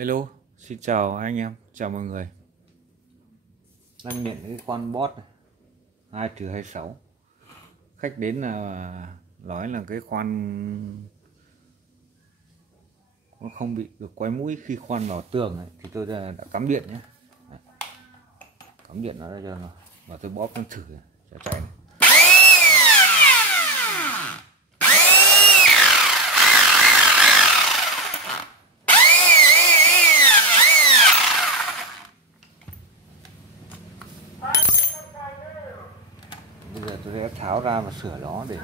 Hello, xin chào anh em, chào mọi người. Đang nhận cái con bot 2-26. Khách đến là nói là cái khoan nó không bị được quay mũi khi khoan vào tường ấy, thì tôi đã cắm điện nhé. Cắm điện nó ra cho nó và tôi bóp nó thử sẽ chạy này. Bây giờ tôi sẽ tháo ra và sửa nó để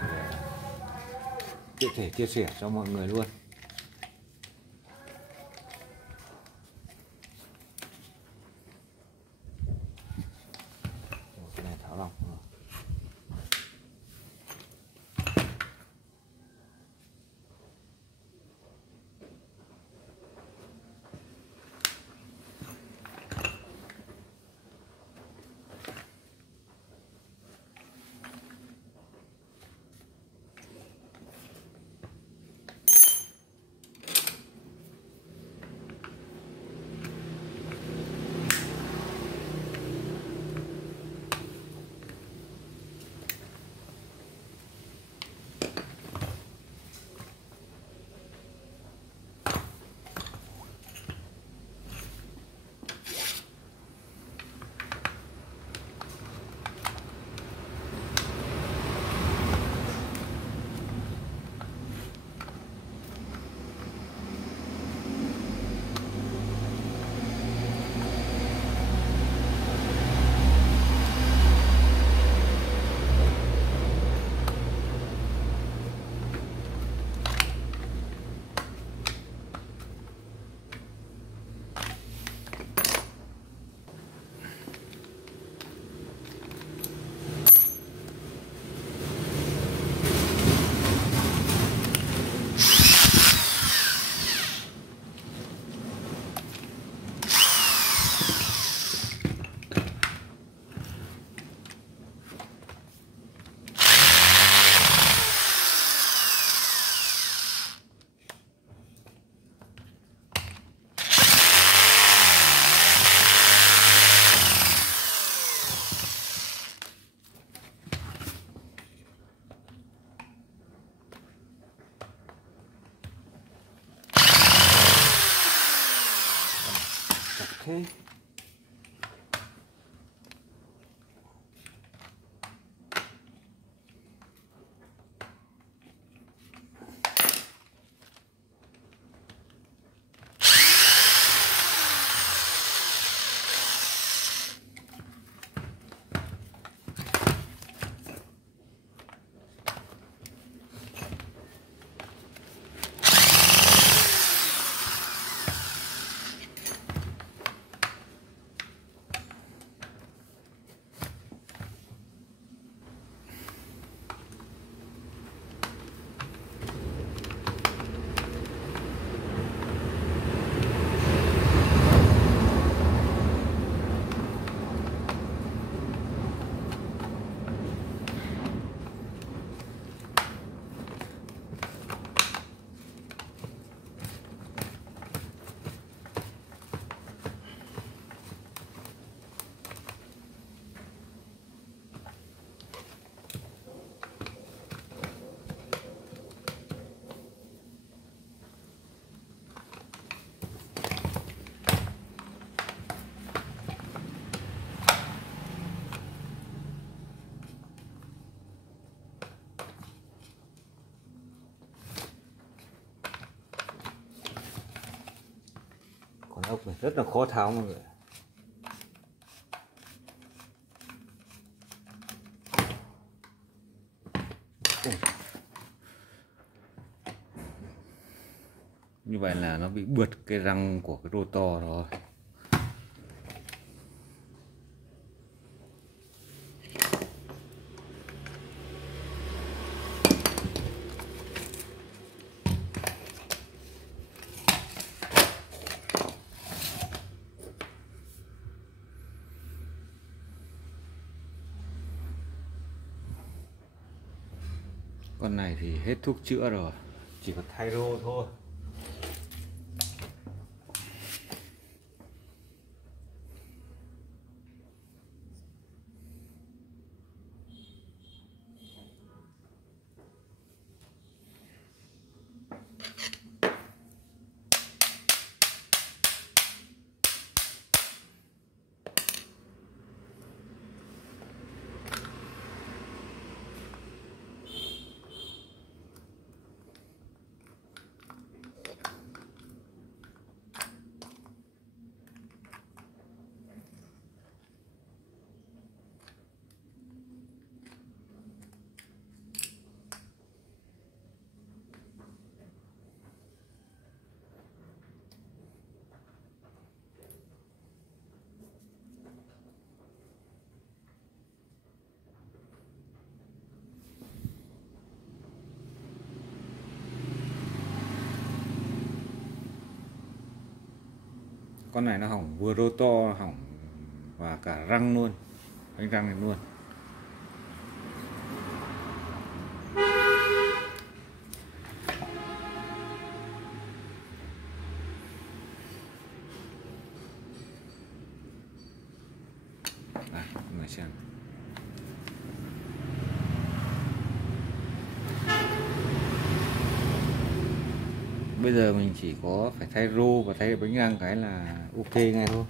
có thể chia sẻ cho mọi người luôn. Cái này tháo lỏng. Okay. Con ốc này rất là khó tháo mọi người. Như vậy là nó bị bượt cái răng của cái rotor rồi. Con này thì hết thuốc chữa rồi, chỉ có thay rô thôi. con này nó hỏng vừa rotor hỏng và cả răng luôn, bánh răng này luôn. Đây, mọi người xem. Bây giờ mình chỉ có phải thay rô và thay bánh răng cái là ok ngay thôi.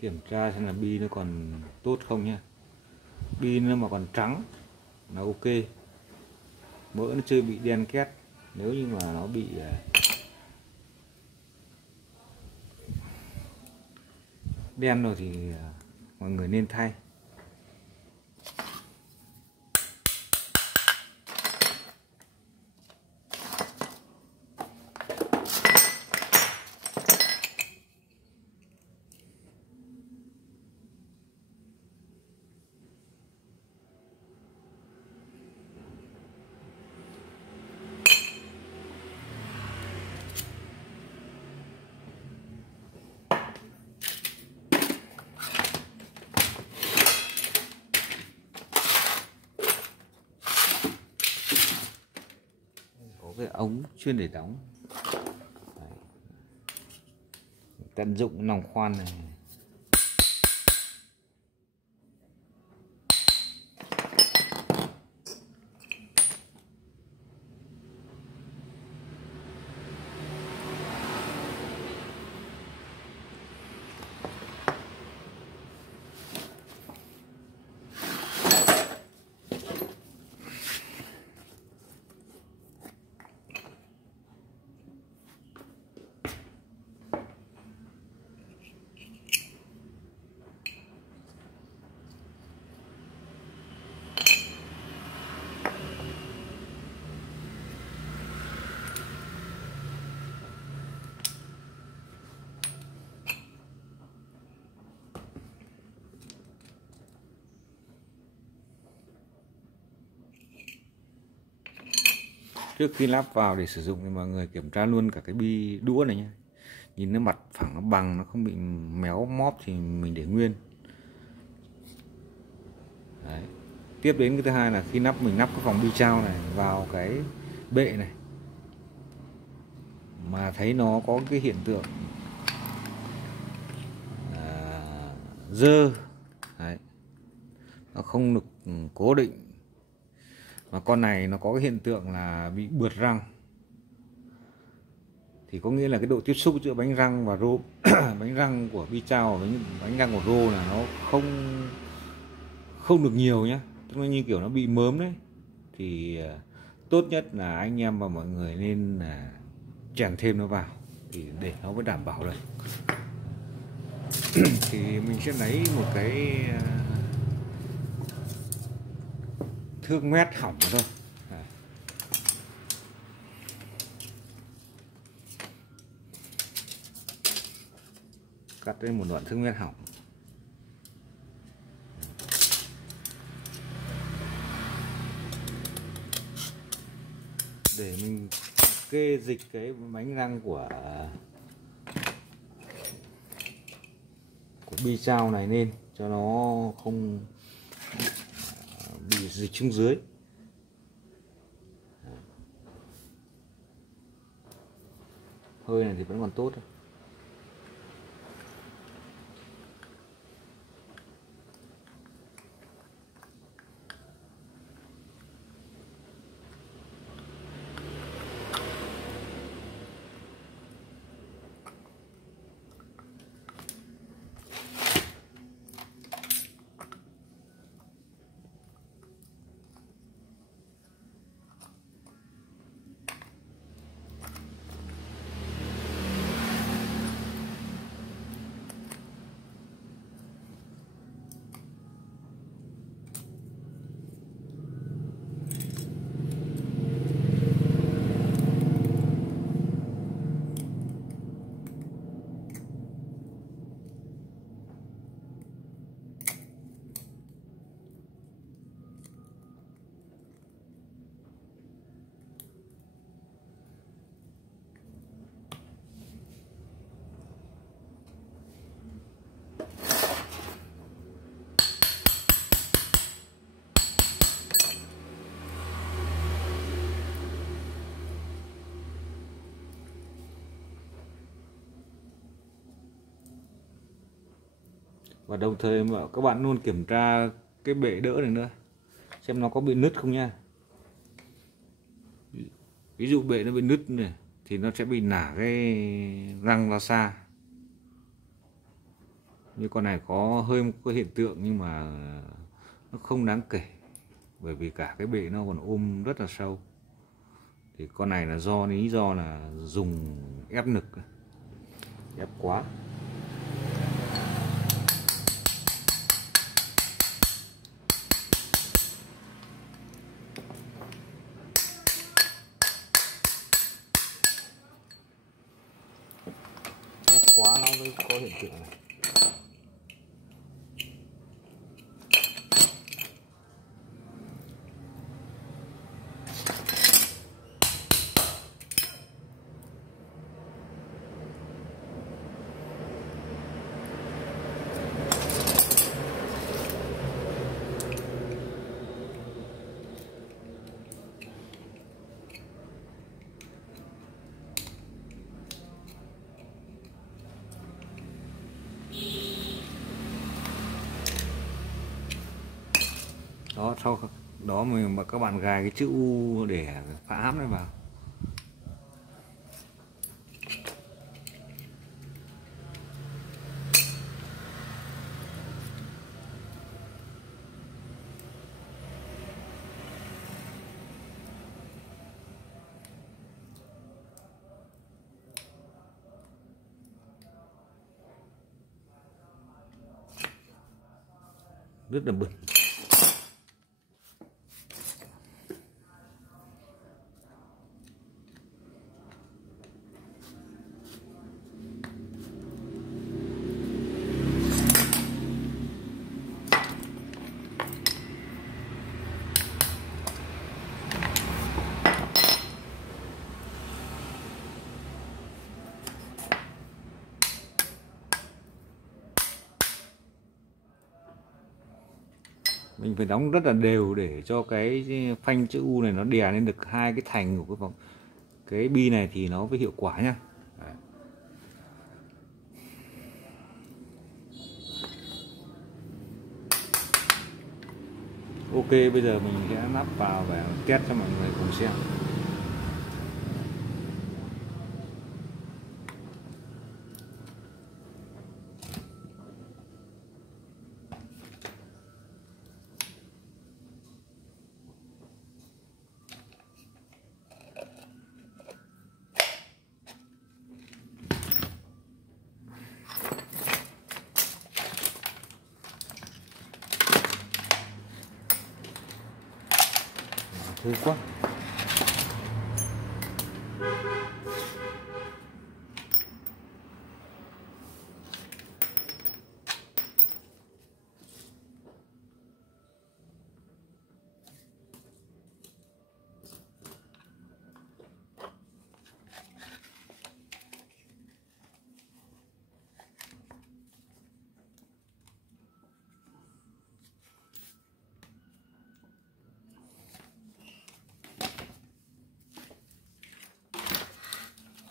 Kiểm tra xem là bi nó còn tốt không nhá. Bi nó mà còn trắng là ok, mỡ nó chưa bị đen két. Nếu như mà nó bị đen rồi thì mọi người nên thay. Cái ống chuyên để đóng. Đấy. Tận dụng nòng khoan này. Trước khi lắp vào để sử dụng thì mọi người kiểm tra luôn cả cái bi đũa này nhé. Nhìn nó mặt phẳng, nó bằng, nó không bị méo móp thì mình để nguyên. Đấy. Tiếp đến cái thứ hai là khi mình lắp cái vòng bi trao này vào cái bệ này mà thấy nó có cái hiện tượng dơ, đấy, nó không được cố định, mà con này nó có cái hiện tượng là bị bượt răng, thì có nghĩa là cái độ tiếp xúc giữa bánh răng và rô bánh răng của bi trao với bánh răng của rô là nó không được nhiều nhé, tức là như kiểu nó bị mớm đấy. Thì tốt nhất là anh em và mọi người nên là chèn thêm nó vào thì để nó mới đảm bảo được. Thì mình sẽ lấy một cái thước mét hỏng thôi. Cắt lên một đoạn thước mét hỏng. Để mình kê dịch cái bánh răng của bi trao này lên cho nó không bị dịch xuống dưới. Hơi này thì vẫn còn tốt. Và đồng thời mà các bạn luôn kiểm tra cái bệ đỡ này nữa, xem nó có bị nứt không nha. Ví dụ bệ nó bị nứt này thì nó sẽ bị nả cái răng ra xa. Như con này có hơi một cái hiện tượng nhưng mà nó không đáng kể, bởi vì cả cái bệ nó còn ôm rất là sâu. Thì con này là lý do là dùng ép nực, ép quá. mới có hiện tượng này. Đó, sau đó mà các bạn gài cái chữ U để phá ám này vào. Rất là bẩn. Mình phải đóng rất là đều để cho cái phanh chữ U này nó đè lên được hai cái thành của cái bi này thì nó mới hiệu quả nhá. Đấy. Ok, bây giờ mình sẽ lắp vào và test cho mọi người cùng xem. Thưa quá.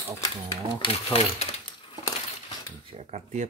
Ốc nó không sâu, mình sẽ cắt tiếp.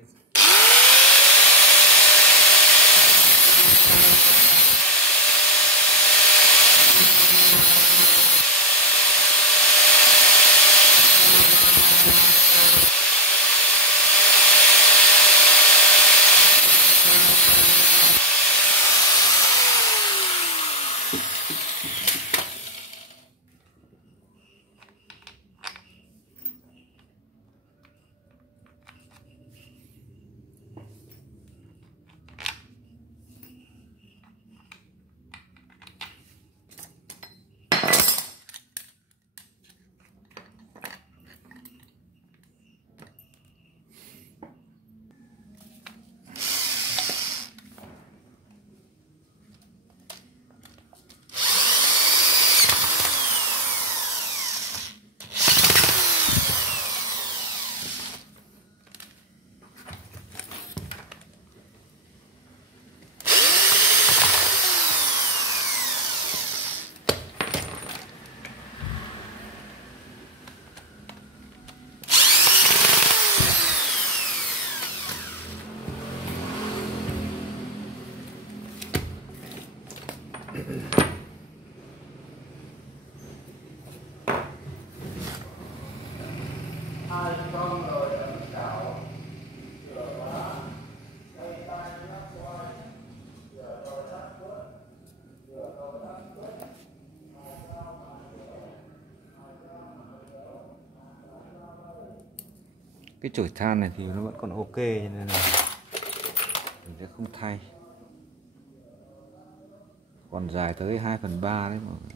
Cái chổi than này thì nó vẫn còn ok nên là mình sẽ không thay, còn dài tới 2/3 đấy mọi người.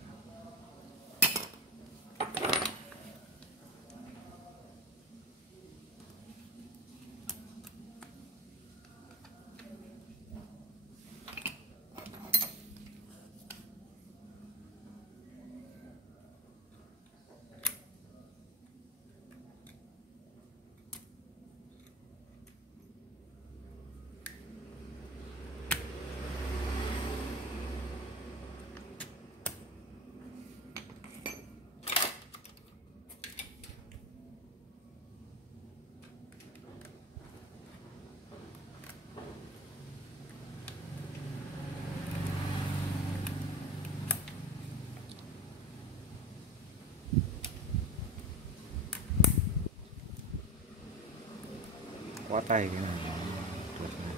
quá tay cái này trượt này.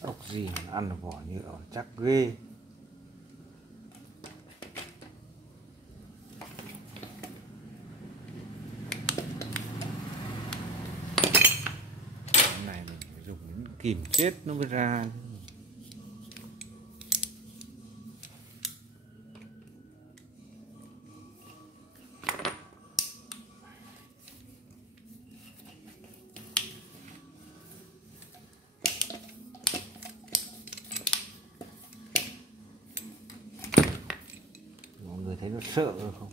Ốc gì mà ăn được vỏ nhựa chắc ghê. Cái này mình phải dùng đến kìm chết nó mới ra. Mọi người thấy nó sợ không?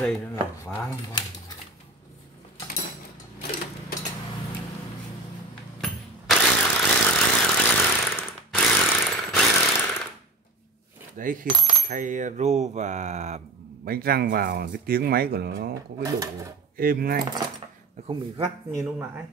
Dây nó làm vang quá. Đấy, khi thay rô và bánh răng vào, cái tiếng máy của nó có cái độ êm ngay, nó không bị gắt như lúc nãy.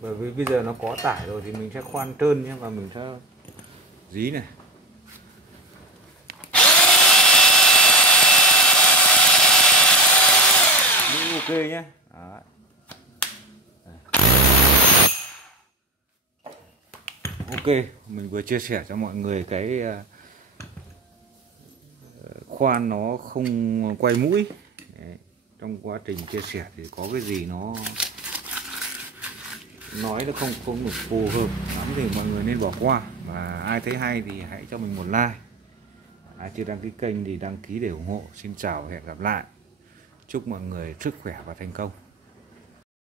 Bởi vì bây giờ nó có tải rồi thì mình sẽ khoan trơn nhé, và mình sẽ dí này. Ok nhé. Đó. Ok, mình vừa chia sẻ cho mọi người cái khoan nó không quay mũi. Đấy. Trong quá trình chia sẻ thì có cái gì nó nói nó không được phù hợp lắm thì mọi người nên bỏ qua. Và ai thấy hay thì hãy cho mình một like. Ai chưa đăng ký kênh thì đăng ký để ủng hộ. Xin chào và hẹn gặp lại. Chúc mọi người sức khỏe và thành công.